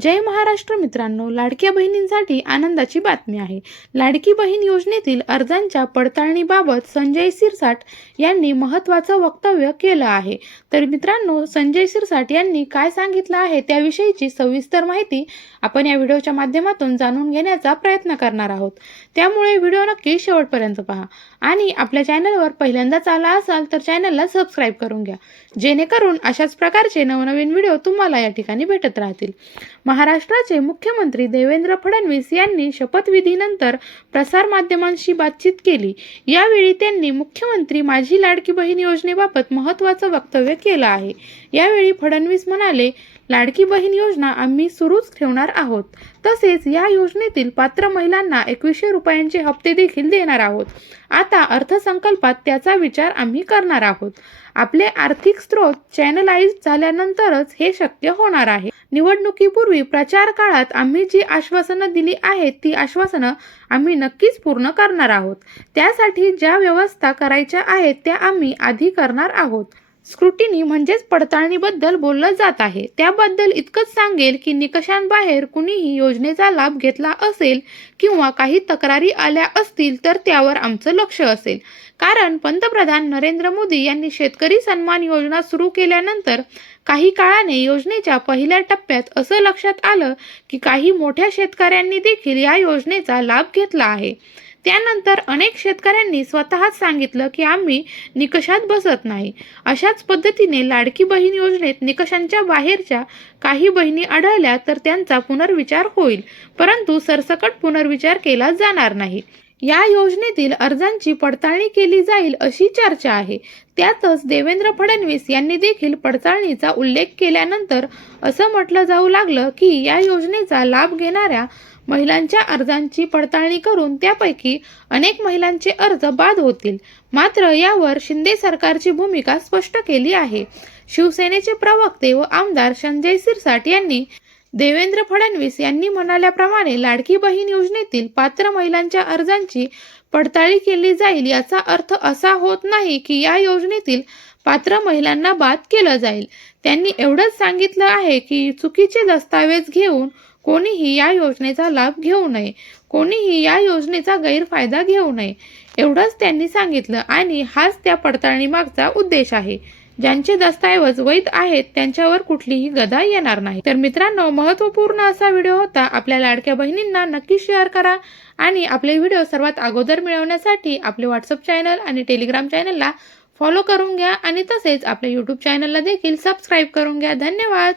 जय महाराष्ट्र मित्रांनो लाडक्या बहिणींसाठी आनंदाची बातमी आहे. लाडकी बहीण योजनेतील अर्जांच्या पडताळणीबाबत संजय सिरसाट यांनी महत्त्वाचं वक्तव्य केलं आहे. तर मित्रांनो संजय सिरसाट यांनी काय सांगितलं आहे त्याविषयीची सविस्तर माहिती आपण या व्हिडिओच्या माध्यमातून जाणून घेण्याचा प्रयत्न करणार आहोत. त्यामुळे व्हिडिओ नक्की शेवटपर्यंत पहा. आणि आपल्या चॅनलवर पहिल्यांदाच आला असाल तर चॅनलला सबस्क्राईब करून घ्या. जेणेकरून अशाच प्रकारचे नवनवीन व्हिडिओ तुम्हाला या ठिकाणी भेटत राहतील. महाराष्ट्राचे मुख्यमंत्री देवेंद्र फडणवीस यांनी शपथविधीनंतर प्रसारमाध्यमांशी बातचीत केली. यावेळी त्यांनी मुख्यमंत्री माझी लाडकी बहीण योजनेबाबत महत्त्वाचं वक्तव्य केलं आहे. यावेळी फडणवीस म्हणाले लाडकी बहीण योजना आम्ही सुरूच ठेवणार आहोत. तसेच या योजनेतील पात्र महिलांना एकवीसशे रुपयांचे हप्ते देखील देणार आहोत. आता अर्थसंकल्पात त्याचा विचार आम्ही करणार आहोत. आपले आर्थिक स्रोत चॅनलाइज झाल्यानंतरच हे शक्य होणार आहे. निवडणुकीपूर्वी प्रचार काळात आम्ही जी आश्वासनं दिली आहेत ती आश्वासनं आम्ही नक्कीच पूर्ण करणार आहोत. त्यासाठी ज्या व्यवस्था करायच्या आहेत त्या आम्ही आधी करणार आहोत. स्क्रुटिनी म्हणजेच पडताळणीबद्दल बोललं जात आहे. त्याबद्दल इतकंच सांगेल की निकषांबाहेर कुणीही योजनेचा लाभ घेतला असेल किंवा काही तक्रारी आल्या असतील तर त्यावर आमचं लक्ष असेल. कारण पंतप्रधान नरेंद्र मोदी यांनी शेतकरी सन्मान योजना सुरू केल्यानंतर काही काळाने योजनेच्या पहिल्या टप्प्यात असं लक्षात आलं की काही मोठ्या शेतकऱ्यांनी देखील या योजनेचा लाभ घेतला आहे. त्यानंतर अनेक शेतकऱ्यांनी स्वतःच सांगितलं की आम्ही निकषात बसत नाही. अशाच पद्धतीने लाडकी बहीण योजनेत निकषांच्या बाहेरच्या काही बहिणी आढळल्या तर त्यांचा पुनर्विचार होईल. परंतु सरसकट पुनर्विचार केला जाणार नाही. या योजनेतील अर्जांची पडताळणी केली जाईल अशी चर्चा आहे. त्यातच देवेंद्र फडणवीस यांनी देखील पडताळणीचा उल्लेख केल्यानंतर असं म्हटलं जाऊ लागलं की या योजनेचा लाभ घेणाऱ्या महिलांच्या अर्जांची पडताळणी करून त्यापैकी अनेक महिलांचे अर्ज बाद होतील. मात्र यावर शिंदे सरकारची भूमिका स्पष्ट केली आहे. शिवसेनेचे प्रवक्ते व आमदार संजय सिरसाट यांनी देवेंद्र फडणवीस यांनी म्हणाल्याप्रमाणे लाडकी बहीण योजनेतील पात्र महिलांच्या अर्जांची पडताळी केली जाईल याचा अर्थ असा होत नाही की या योजनेतील पात्र महिलांना बाद केलं जाईल. त्यांनी एवढंच सांगितलं आहे की चुकीचे दस्तावेज घेऊन कोणीही या योजनेचा लाभ घेऊ नये कोणीही या योजनेचा गैरफायदा घेऊ नये एवढंच त्यांनी सांगितलं आणि हाच त्या पडताळणीमागचा उद्देश आहे. ज्यांचे दस्तऐवज वैध आहेत त्यांच्यावर कुठलीही गदा येणार नाही. तर मित्रांनो महत्त्वपूर्ण असा व्हिडिओ होता आपल्या लाडक्या बहिणींना नक्की शेअर करा आणि आपले व्हिडिओ सर्वात अगोदर मिळवण्यासाठी आपले व्हॉट्सअप चॅनल आणि टेलिग्राम चॅनलला फॉलो करून घ्या आणि तसेच आपल्या यूट्यूब चॅनलला देखील सबस्क्राईब करून घ्या. धन्यवाद!